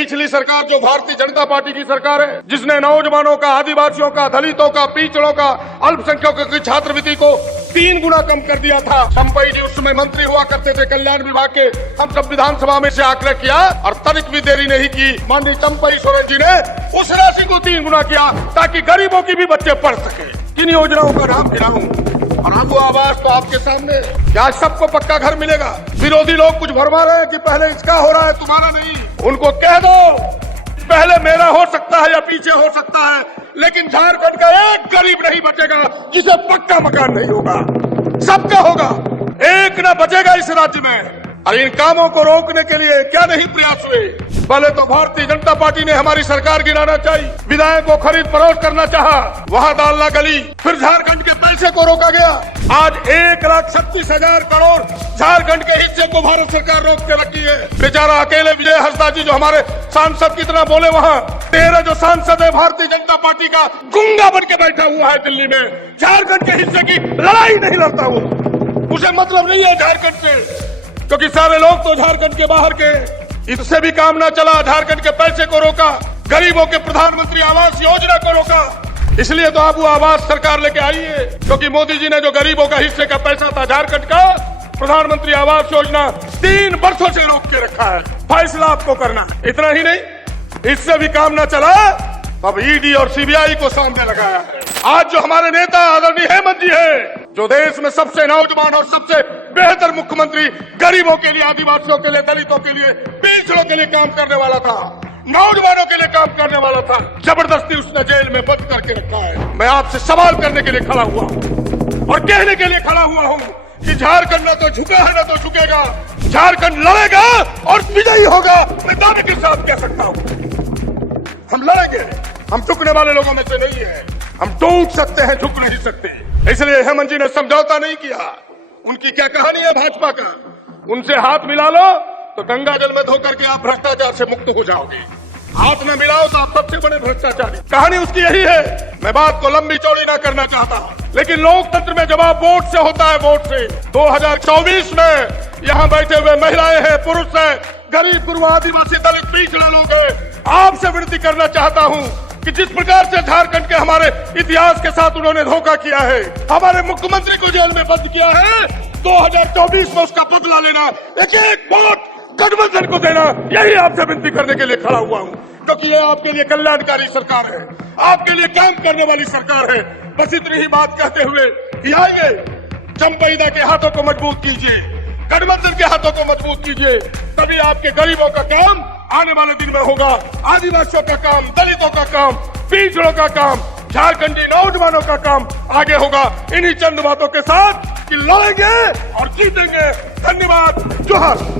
पिछली सरकार जो भारतीय जनता पार्टी की सरकार है, जिसने नौजवानों का, आदिवासियों का, दलितों का, पिछड़ों का, अल्पसंख्यकों की छात्रवृत्ति को 3 गुना कम कर दिया था। चंपई जी उस समय मंत्री हुआ करते थे कल्याण विभाग के। हम सब विधानसभा में से आग्रह किया और तनिक भी देरी नहीं की, माननीय चंपई सोरेन जी ने उस राशि को 3 गुना किया ताकि गरीबों की भी बच्चे पढ़ सके। किन योजनाओं का नाम गिनाऊं? और आगू आवाज तो आपके सामने, क्या सबको पक्का घर मिलेगा? विरोधी लोग कुछ भरमा रहे हैं कि पहले इसका हो रहा है, तुम्हारा नहीं। उनको कह दो पहले मेरा हो सकता है या पीछे हो सकता है, लेकिन झारखंड का एक गरीब नहीं बचेगा जिसे पक्का मकान नहीं होगा। सबका होगा, एक न बचेगा इस राज्य में। और इन कामों को रोकने के लिए क्या नहीं प्रयास हुए। पहले तो भारतीय जनता पार्टी ने हमारी सरकार गिराना चाहिए, विधायक को खरीद फरोख्त करना चाहा, वहां डालना गली, फिर झारखंड के पैसे को रोका गया। आज 1,36,000 करोड़ झारखंड के हिस्से को भारत सरकार रोक के रखी है। बेचारा अकेले विजय हंसदा जी जो हमारे सांसद की तरह बोले, वहाँ 13 जो सांसद है भारतीय जनता पार्टी का, गुंगा बन के बैठा हुआ है दिल्ली में। झारखंड के हिस्से की लड़ाई नहीं लड़ता वो, उसे मतलब नहीं है झारखंड से, क्योंकि सारे लोग तो झारखंड के बाहर के। इससे भी काम ना चला, झारखंड के पैसे को रोका, गरीबों के प्रधानमंत्री आवास योजना को रोका। इसलिए तो अब वो आवास सरकार लेके आई है, क्योंकि मोदी जी ने जो गरीबों का हिस्से का पैसा था झारखंड का, प्रधानमंत्री आवास योजना 3 वर्षों से रोक के रखा है। फैसला आपको करना। इतना ही नहीं, इससे भी काम ना चला, अब ईडी और सीबीआई को सामने लगाया। आज जो हमारे नेता आदरणीय हेमंत जी है, जो देश में सबसे नौजवान और सबसे बेहतर मुख्यमंत्री गरीबों के लिए, आदिवासियों के लिए, दलितों के लिए, पिछड़ों के लिए काम करने वाला था, नौजवानों के लिए काम करने वाला था, जबरदस्ती उसने जेल में बंद करके रखा है। मैं आपसे सवाल करने के लिए खड़ा हुआ हूँ और कहने के लिए खड़ा हुआ हूँ कि झारखंड न तो झुका है न तो झुकेगा। झारखंड लड़ेगा और विजयी होगा। मैं दावे के साथ कह सकता हूँ, हम लड़ेंगे। हम झुकने वाले लोगों में से नहीं है। हम टूट सकते हैं, झुक नहीं सकते। इसलिए हेमंत जी ने समझौता नहीं किया। उनकी क्या कहानी है भाजपा का? उनसे हाथ मिला लो तो गंगा जल में धो करके आप भ्रष्टाचार से मुक्त हो जाओगे। हाथ न मिलाओ तो आप सबसे बड़े भ्रष्टाचारी। कहानी उसकी यही है। मैं बात को लंबी चौड़ी ना करना चाहता, लेकिन लोकतंत्र में जवाब वोट से होता है, वोट से। 2024 में यहाँ बैठे हुए महिलाएं हैं, पुरुष हैं, गरीब गुरबा, आदिवासी, दलित, पिछड़ा लोग हैं। आपसे विनती करना चाहता हूँ कि जिस प्रकार से झारखंड के हमारे इतिहास के साथ उन्होंने धोखा किया है, हमारे मुख्यमंत्री को जेल में बंद किया है, 2024 में उसका बदला लेना, एक वोट गठबंधन को देना, यही आपसे विनती करने के लिए खड़ा हुआ हूँ। क्योंकि ये आपके लिए कल्याणकारी सरकार है, आपके लिए काम करने वाली सरकार है। बस इतनी ही बात कहते हुए कि आइए, चंपईदा के हाथों को मजबूत कीजिए, गठबंधन के हाथों को मजबूत कीजिए, तभी आपके गरीबों का काम आने वाले दिन में होगा। आदिवासियों का काम, दलितों का काम, पिछड़ों का काम, झारखंडी नौजवानों का काम आगे होगा। इन्हीं चंद बातों के साथ कि लड़ेंगे और जीतेंगे। धन्यवाद। जोहार।